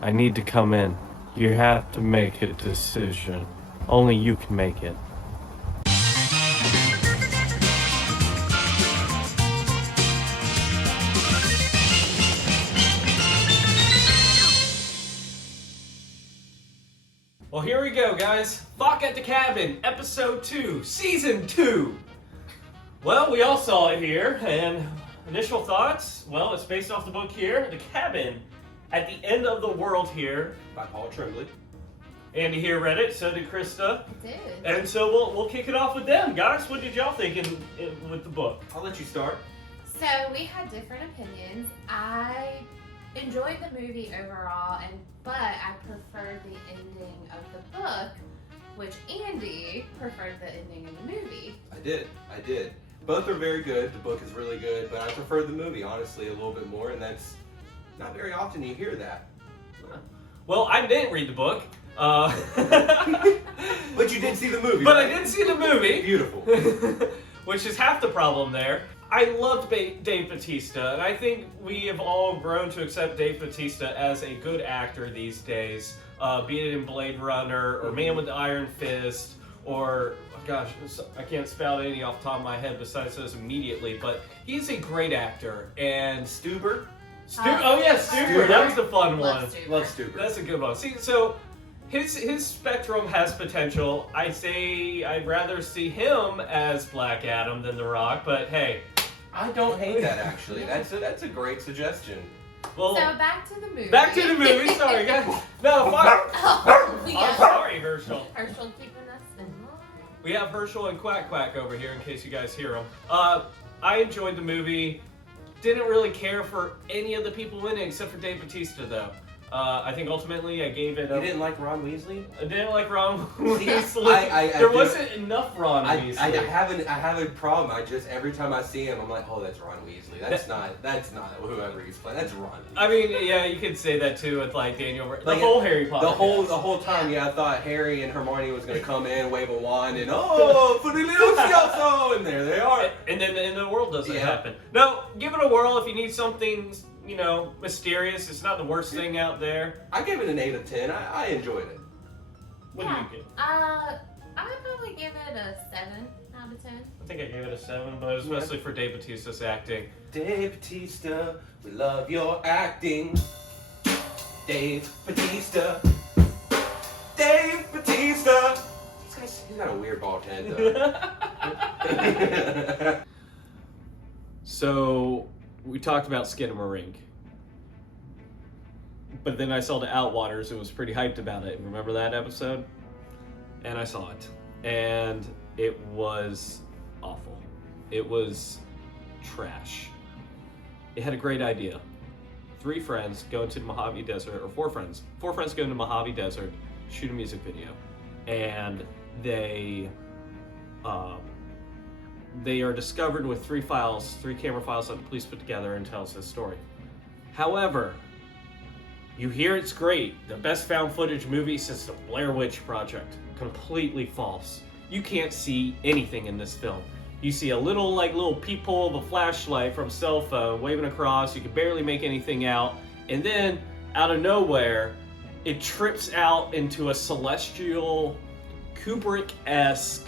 I need to come in. You have to make a decision. Only you can make it. Well, here we go, guys. Fock at the Cabin, Episode 2, Season 2. Well, we all saw it here, and initial thoughts? Well, it's based off the book here, The Cabin at the End of the World here, by Paul Tremblay. Andy here read it, so did Krista. I did. And so we'll kick it off with them. Guys, what did y'all think with the book? I'll let you start. So we had different opinions. I enjoyed the movie overall, but I preferred the ending of the book, which Andy preferred the ending of the movie. I did. Both are very good. The book is really good, but I prefer the movie, honestly, a little bit more, and that's not very often you hear that. Well, I didn't read the book. But you did see the movie, But right? I did see the movie. Beautiful. Which is half the problem there. I loved Dave Bautista, and I think we have all grown to accept Dave Bautista as a good actor these days, be it in Blade Runner, or Man with the Iron Fist, or, oh gosh, I can't spell any off the top of my head besides those immediately, but he's a great actor, and Stuber? Oh yeah, Stuber, that was the fun one. Love Stuber. That's a good one. See, so his spectrum has potential. I'd rather see him as Black Adam than The Rock, but hey. I don't hate that, actually. That's a great suggestion. Well, So back to the movie. back to the movie. Sorry, guys. No, fuck. Oh, I'm yeah. sorry, Herschel. Herschel keeping us in line. We have Herschel and Quack Quack over here in case you guys hear them. I enjoyed the movie. Didn't really care for any of the people in it except for Dave Bautista, though. I think ultimately I gave it You didn't like Ron Weasley? I didn't like Ron Weasley. There wasn't enough Ron Weasley. I have a problem. Every time I see him, I'm like, oh, that's Ron Weasley. That's not whoever he's playing. That's Ron Weasley. I mean, yeah, you could say that too with like Daniel. The Like, whole Harry Potter. The whole time, I thought Harry and Hermione was gonna come in, wave a wand, and and there they are. And then the end of the world doesn't Yeah. happen. No, give it a whirl if you need something, mysterious. It's not the worst thing out there. I gave it an 8 of 10. I enjoyed it. What do you give? I'd probably give it a 7 out of 10. I think I gave it a 7, but it was mostly for Dave Bautista's acting. Dave Bautista, we love your acting. Dave Bautista. Dave Bautista. He's got a weird bald head, though. So, we talked about Skinamarink. But then I saw the Outwaters and was pretty hyped about it. Remember that episode? And I saw it. And it was awful. It was trash. It had a great idea. 3 friends go into the Mojave Desert, or 4 friends. 4 friends go into the Mojave Desert, shoot a music video. And they are discovered with 3 camera files that the police put together and tells this story. However, you hear it's great, the best found footage movie since the Blair Witch Project. Completely false. You can't see anything in this film. You see a little peephole of a flashlight from a cell phone waving across, you can barely make anything out, and then, out of nowhere, it trips out into a celestial, Kubrick-esque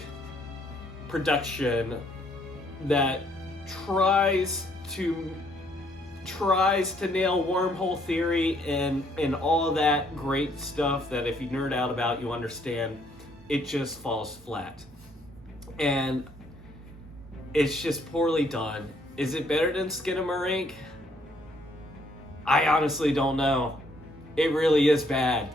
production that tries to nail wormhole theory and all of that great stuff that if you nerd out about, you understand. It just falls flat. And it's just poorly done. Is it better than Skinamarink? I honestly don't know. It really is bad.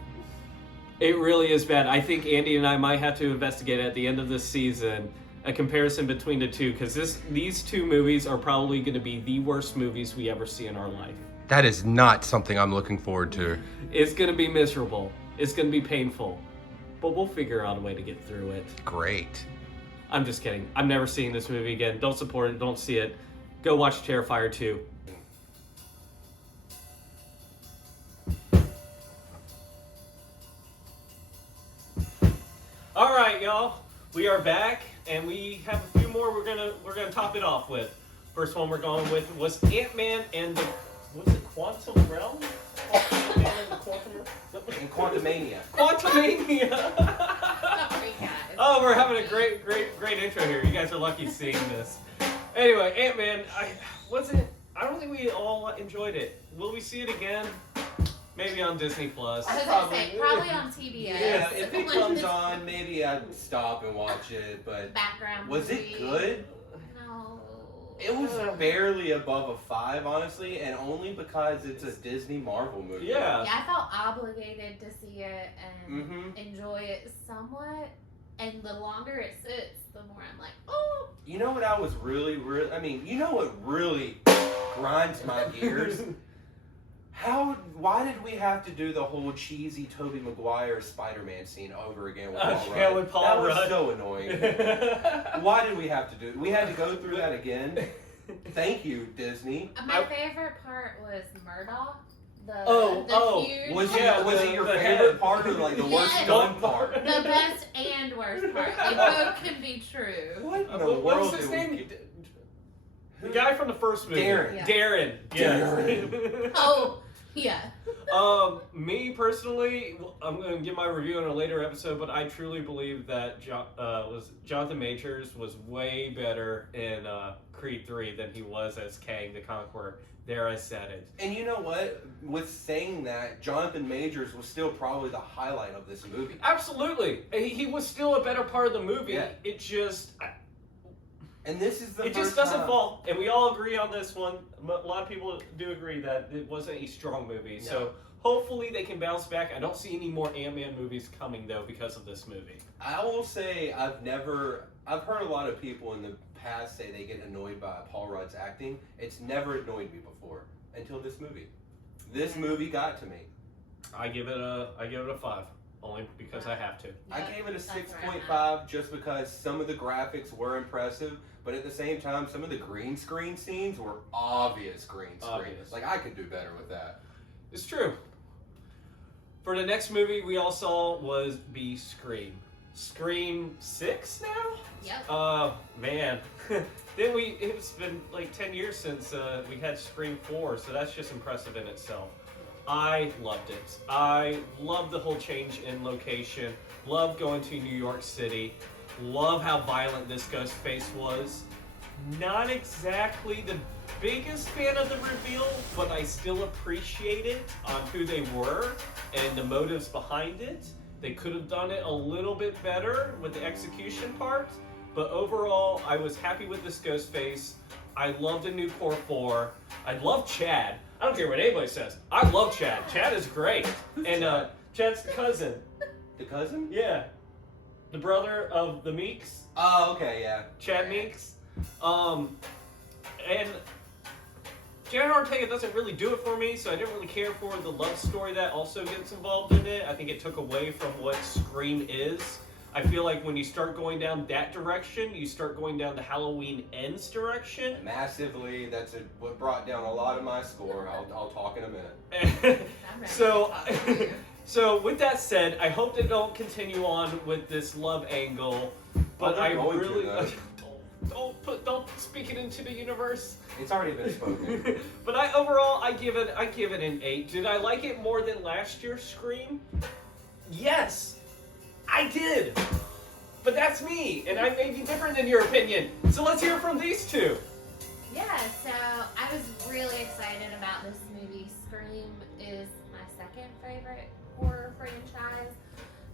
It really is bad. I think Andy and I might have to investigate at the end of this season a comparison between the two, because these 2 movies are probably going to be the worst movies we ever see in our life. That is not something I'm looking forward to. It's going to be miserable. It's going to be painful. But we'll figure out a way to get through it. Great. I'm just kidding. I'm never seeing this movie again. Don't support it. Don't see it. Go watch Terrifier 2. All right, y'all. We are back, and we have a few more we're gonna top it off with. First one we're going with was Ant-Man and the Quantum Realm? Ant-Man and the Quantum Realm? Quantumania. Quantumania. Sorry, guys. Oh, we're having a great intro here. You guys are lucky seeing this. Anyway, Ant-Man, I don't think we all enjoyed it. Will we see it again? Maybe on Disney Plus. I was gonna say, probably on TBS. Yeah, if it comes on, maybe I'd stop and watch it, but Background was movie. it good? No. It was barely above a 5, honestly, and only because it's a Disney Marvel movie. Yeah. Yeah, I felt obligated to see it and Mm-hmm. enjoy it somewhat. And the longer it sits, the more I'm like, oh. You know what I was really, you know what really grinds my gears? Why did we have to do the whole cheesy Tobey Maguire Spider-Man scene over again with Paul Rudd? Yeah, with Paul that Rudd. was so annoying. Why did we have to do it? We had to go through that again? Thank you, Disney. My favorite part was Murdoch. The huge Was Yeah, it your the favorite head. part or like the worst Yes. done part? the best and worst part. They both can be true. What in the What was world his did we name? get- The guy from the first movie. Darren. Yeah. Darren. Yes. Darren. Oh, yeah. Me personally, I'm going to give my review in a later episode, but I truly believe that Jonathan Majors was way better in Creed 3 than he was as Kang the Conqueror. There, I said it. And you know what? With saying that, Jonathan Majors was still probably the highlight of this movie. Absolutely, he was still a better part of the movie. Yeah. It just, And this is the it first just doesn't time. fall. And we all agree on this one. A lot of people do agree that it wasn't a strong movie. No. So hopefully they can bounce back. I don't see any more Ant-Man movies coming though because of this movie. I will say I've heard a lot of people in the past say they get annoyed by Paul Rudd's acting. It's never annoyed me before until this movie. This movie got to me. I give it a 5, only because I have to. I Yep, gave it a that's where I'm 6.5 just because some of the graphics were impressive, but at the same time, some of the green screen scenes were obvious green screen. Obvious. Like, I could do better with that. It's true. For the next movie we all saw was Scream. Scream 6 now? Yep. Man. It's been like 10 years since we had Scream 4, so that's just impressive in itself. I loved it. I love the whole change in location. Love going to New York City. Love how violent this ghost face was. Not exactly the biggest fan of the reveal, but I still appreciate it on who they were and the motives behind it. They could have done it a little bit better with the execution part, but overall, I was happy with this ghost face. I love the new Core 4. I love Chad. I don't care what anybody says. I love Chad. Chad is great. And Chad's the cousin. The cousin? Yeah. The brother of the Meeks. Oh, okay, yeah. Chad Meeks. And Jared Ortega doesn't really do it for me, so I didn't really care for the love story that also gets involved in it. I think it took away from what Scream is. I feel like when you start going down that direction, you start going down the Halloween Ends direction. Massively, what brought down a lot of my score. I'll talk in a minute. I'm ready So, to talk to you. so with that said, I hope they don't continue on with this love angle. But they're I going to, really though. don't speak it into the universe. It's already been spoken. But I give it an 8. Did I like it more than last year's Scream? Yes, I did. But that's me, and I may be different than your opinion. So let's hear from these two. Yeah, so I was really excited about this movie. Scream is my second favorite horror franchise.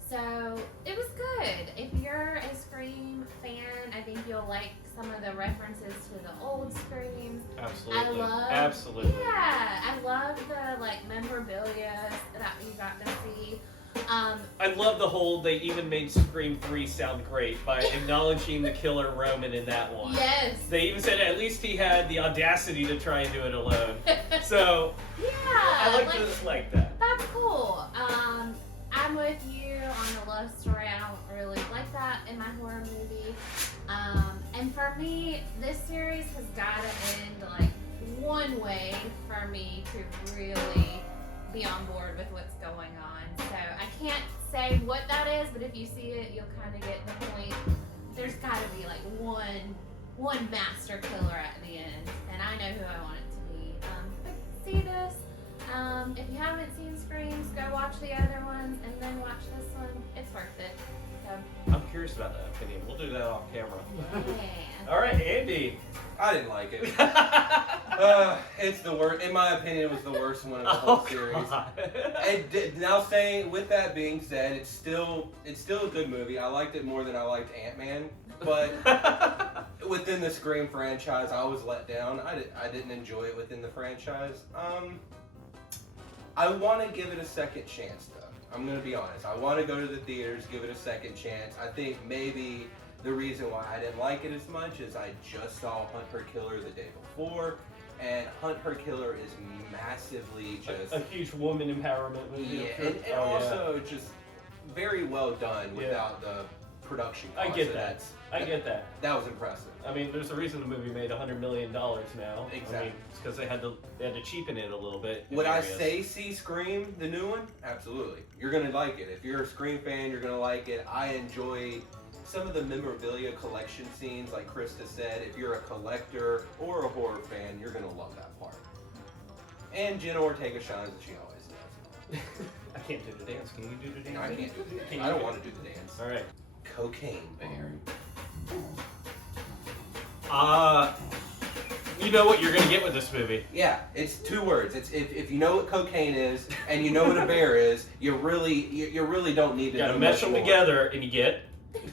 So it was good. If you're a Scream fan, I think you'll like some of the references to the old Screams. Absolutely. Absolutely. Yeah, I love the memorabilia that you got to see. I love the whole, they even made Scream 3 sound great by acknowledging the killer Roman in that one. Yes. They even said at least he had the audacity to try and do it alone. So, Yeah. I like that. That's cool. I'm with you on the love story. I don't really like that in my horror movie. And for me, this series has got to end one way for me to really be on board with what's going on. So I can't say what that is, but if you see it, you'll kind of get the point. There's got to be one master killer at the end, and I know who I want it to be. But see this, If you haven't seen Screams, go watch the other ones and then watch this one. It's worth it. So, I'm curious about that opinion. We'll do that off camera. yeah. All right, Andy. I didn't like it. It's the worst. In my opinion, it was the worst one of the whole series. Now, with that being said, it's still a good movie. I liked it more than I liked Ant-Man, but within the Scream franchise, I was let down. I didn't enjoy it within the franchise. I want to give it a second chance, though. I'm gonna be honest. I want to go to the theaters, give it a second chance. I think maybe the reason why I didn't like it as much is I just saw Hunt Her Killer the day before, and Hunt Her Killer is massively just a huge woman empowerment movie. yeah, and also just very well done without the production cost. I get that. I get that. That was impressive. I mean, there's a reason the movie made $100 million now. Exactly. I mean, it's because they had to cheapen it a little bit. Would I say see Scream, the new one? Absolutely. You're gonna like it. If you're a Scream fan, you're gonna like it. I enjoy some of the memorabilia collection scenes, like Krista said. If you're a collector or a horror fan, you're gonna love that part. And Jenna Ortega shines as she always does. I can't do the dance. Can you do the dance? I can't do the dance. I don't want to do the dance. All right. Cocaine Bear. You know what you're gonna get with this movie. Yeah, it's 2 words. It's if you know what cocaine is and you know what a bear is, you really don't need to You gotta know mesh much them more. together and you get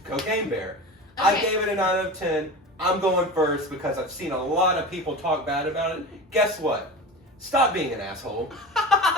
Cocaine Bear. Okay. I gave it a 9 out of 10. I'm going first because I've seen a lot of people talk bad about it. Guess what? Stop being an asshole.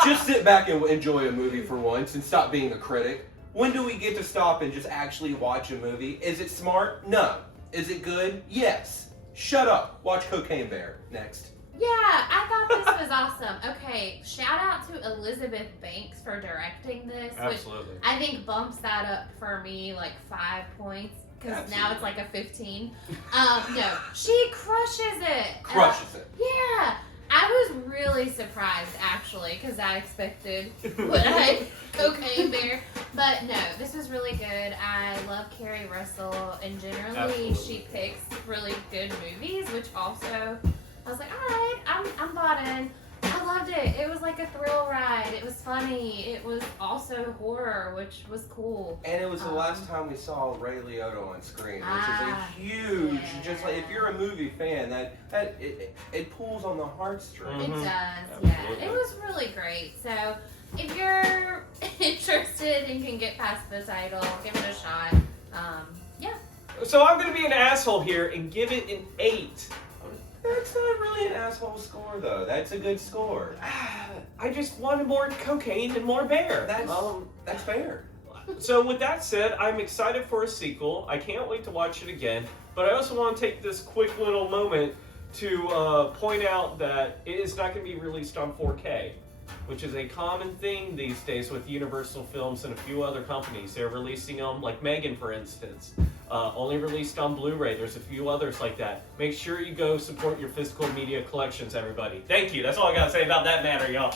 Just sit back and enjoy a movie for once and stop being a critic. When do we get to stop and just actually watch a movie? Is it smart? No. Is it good? Yes. Shut up. Watch Cocaine Bear. Next. Yeah, I thought this was awesome. Okay, shout out to Elizabeth Banks for directing this, absolutely. which I think bumps that up for me like 5 points because now it's like a 15. No, she crushes it. Crushes it. Yeah, I was really surprised actually because I expected what I Cocaine Bear, but no, this was really good. I love Carrie Russell, and generally Absolutely. she picks really good movies, which also. I was like, all right, I'm bought in. I loved it. It was like a thrill ride. It was funny. It was also horror, which was cool. And it was the last time we saw Ray Liotta on screen, which is a huge, just like if you're a movie fan, it pulls on the heartstrings. It does, Absolutely. yeah. It was really great. So if you're interested and can get past the title, give it a shot. Yeah. So I'm gonna be an asshole here and give it an 8. That's not really an asshole score, though. That's a good score. I just wanted more cocaine and more bear. That's fair. So with that said, I'm excited for a sequel. I can't wait to watch it again. But I also want to take this quick little moment to point out that it is not going to be released on 4K, which is a common thing these days with Universal Films and a few other companies. They're releasing them, like Megan, for instance. Only released on Blu-ray. There's a few others like that. Make sure you go support your physical media collections, everybody. Thank you. That's all I got to say about that matter, y'all.